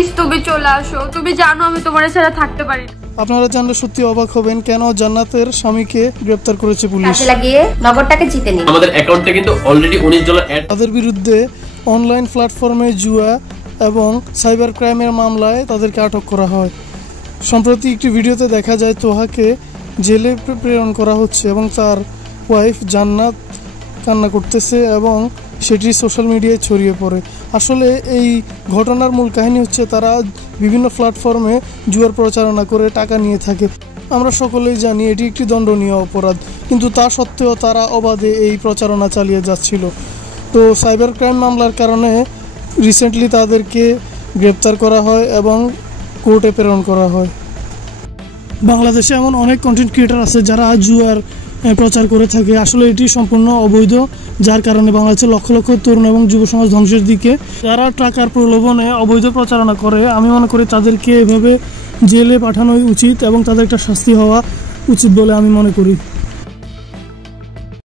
Please তুমি চলে আসো, তুমি জানো আমি তোমার ছাড়া থাকতে পারি না। আপনারা জানলে সত্যি অবাক হবেন কেন জান্নাতের স্বামীকে গ্রেফতার করেছে পুলিশ। কাজে লাগিয়ে নগদটাকে জিতে নিন। আমাদের অ্যাকাউন্টে কিন্তু অলরেডি $19 অ্যাড। তাদের বিরুদ্ধে অনলাইন প্ল্যাটফর্মে জুয়া এবং সাইবার ক্রাইমের মামলায় তাদেরকে আটক করা হয়। সম্প্রতি একটি ভিডিওতে দেখা যায় তোহাকে জেলে প্রেরণ করা হচ্ছে এবং তার ওয়াইফ জান্নাত কান্না করতেছে এবং সেটি সোশ্যাল মিডিয়ায় ছড়িয়ে পড়ে। আসলে এই ঘটনার মূল কাহিনী হচ্ছে তারা বিভিন্ন প্ল্যাটফর্মে জুয়ার প্রচারণা করে টাকা নিয়ে থাকে। আমরা সকলেই জানি এটি একটি দণ্ডনীয় অপরাধ, কিন্তু তা সত্ত্বেও তারা অবাধে এই প্রচারণা চালিয়ে যাচ্ছিল। তো সাইবার ক্রাইম মামলার কারণে রিসেন্টলি তাদেরকে গ্রেপ্তার করা হয় এবং কোর্টে প্রেরণ করা হয়। বাংলাদেশে এমন অনেক কন্টেন্ট ক্রিয়েটার আছে যারা জুয়ার প্রচার করে থাকে। আসলে এটি সম্পূর্ণ অবৈধ, যার কারণে বাংলাদেশের লক্ষ লক্ষ তরুণ এবং যুব সমাজ ধ্বংসের দিকে। যারা টাকার প্রলোভনে অবৈধ প্রচারণা করে, আমি মনে করি তাদেরকে এভাবে জেলে পাঠানো উচিত এবং তাদের একটা শাস্তি হওয়া উচিত বলে আমি মনে করি।